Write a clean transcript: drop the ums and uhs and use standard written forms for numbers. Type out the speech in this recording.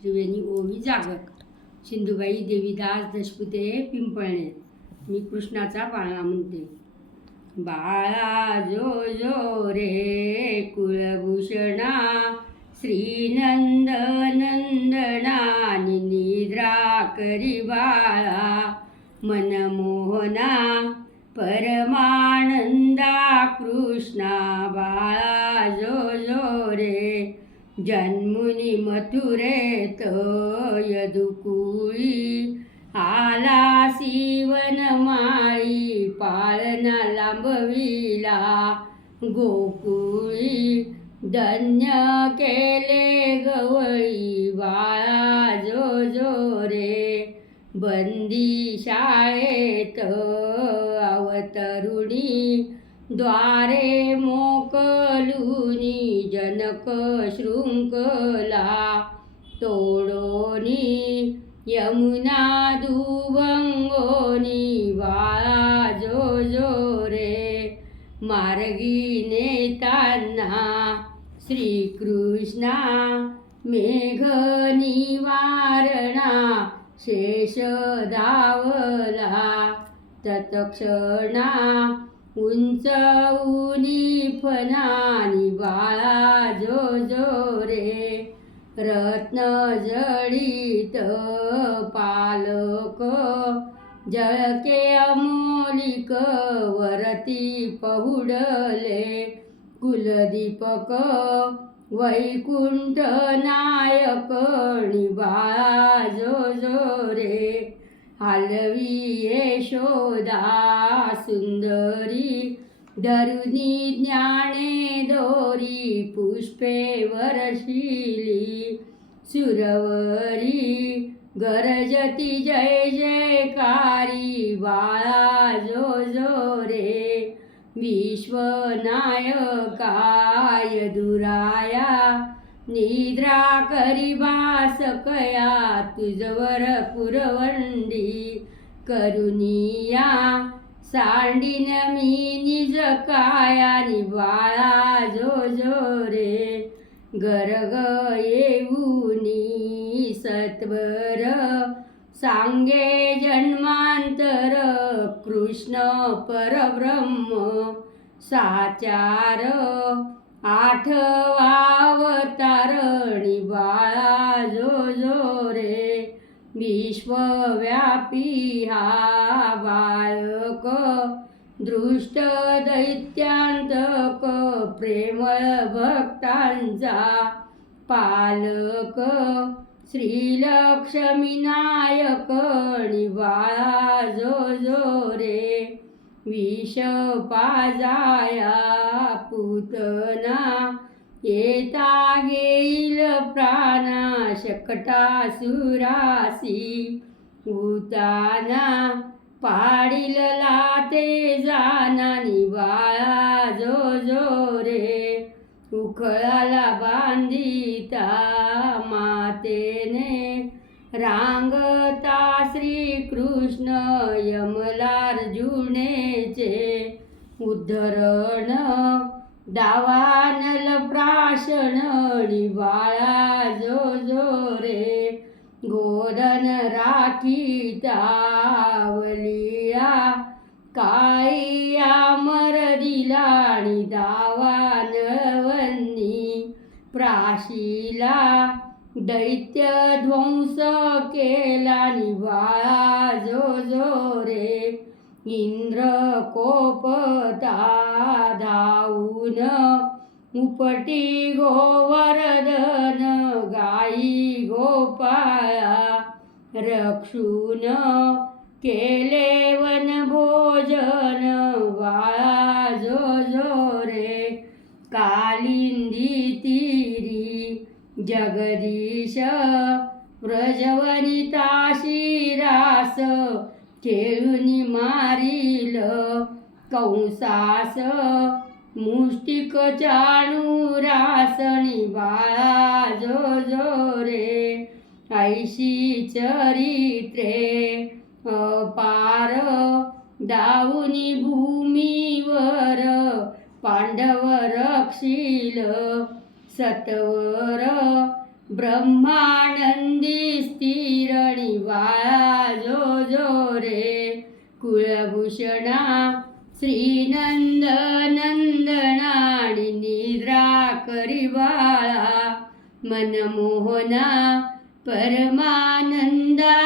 त्रिवेणी ओवी जागर सिंधुबाई देवीदास दशपुते पिंपळणे. मी कृष्णाचा बाळा म्हणते. बाळा जो जो रे कुलभूषणा श्रीनंद नंदना निद्रा करी बाळा मनमोहना परमानंदा कृष्णा. बाळा जो जो रे जन्मुनी मथुरेत यदुकुळी आला सीवनमाळी पाळणा लांबविला गोकुळी धन्य केले गवळी. बाळा जो जो रे बंदी शाळेत अवतरुणी द्वारे मोकलुनी जनक शृंखला तोडोनी यमुना दुभंगोनी. बाळा जो जो रे मार्गी नेताना श्रीकृष्णा मेघ निवारणा शेष धावला तत्क्षणा उंचवूनी फनानी. बाळा जो जो रे रत्न जडित पालक जळके अमोलिक वरती पहुडले कुलदीपक वैकुंठ नायक. बाळा जो जो रे हालवी यशोदा सुंदरी धरुणी ज्ञाने दोरी पुष्पे वर्षिली सुरवरी गरजती जय जयकारी. बाळा जो जो रे विश्वनायका दुराया निद्रा करी बासकया तुझवर पुरवंडी करुनिया सांडीन मी निज कायानी. बाळा जो जो रे गर्ग येऊनी सत्वर सांगे जन्मांतर कृष्ण परब्रह्म साचार आठवा अवतारणी. बाळा जो जो रे विश्वव्यापी हा बाळक दृष्ट दैत्यांतक प्रेमळ भक्तांचा पालक श्रीलक्ष्मी नायक. बाळा जो जो रे विष पाजाया पूतना येता घेईल प्राणा शकटासुरासी उताना पाडील लाते जानानी. बाळा जो जो रे उखळाला बांधिता मातेने रांगता श्रीकृष्ण यमलार्जुनेचे उद्धरण दावानल प्राशन. बाळा जो जो रे गोधन राखीता वलिया काळिया मरदिला दावानवन्नी प्राशिला दैत्य ध्वंस केला. बाळा जो जो रे इंद्र कोपता धावून उपटी गोवर्धन गाई गोपाळा रक्षून केले वन भोजन. बाळा जो जो रे कालिंदी तीरी जगदीश व्रजवनिता शिरास खेळूनी मारील कंसास मुष्टिक चाणूरासनी. बाळा जो जो रे ऐशी चरित्रे अपार दावुनी भूमीवर पांडव रक्षील सत्वर ब्रह्मानंदी स्थिरणी बाळा जो जो रे कुलभूषणा श्रीनंद नंदनाणी निद्रा करी बाळा मनमोहना परमानंदा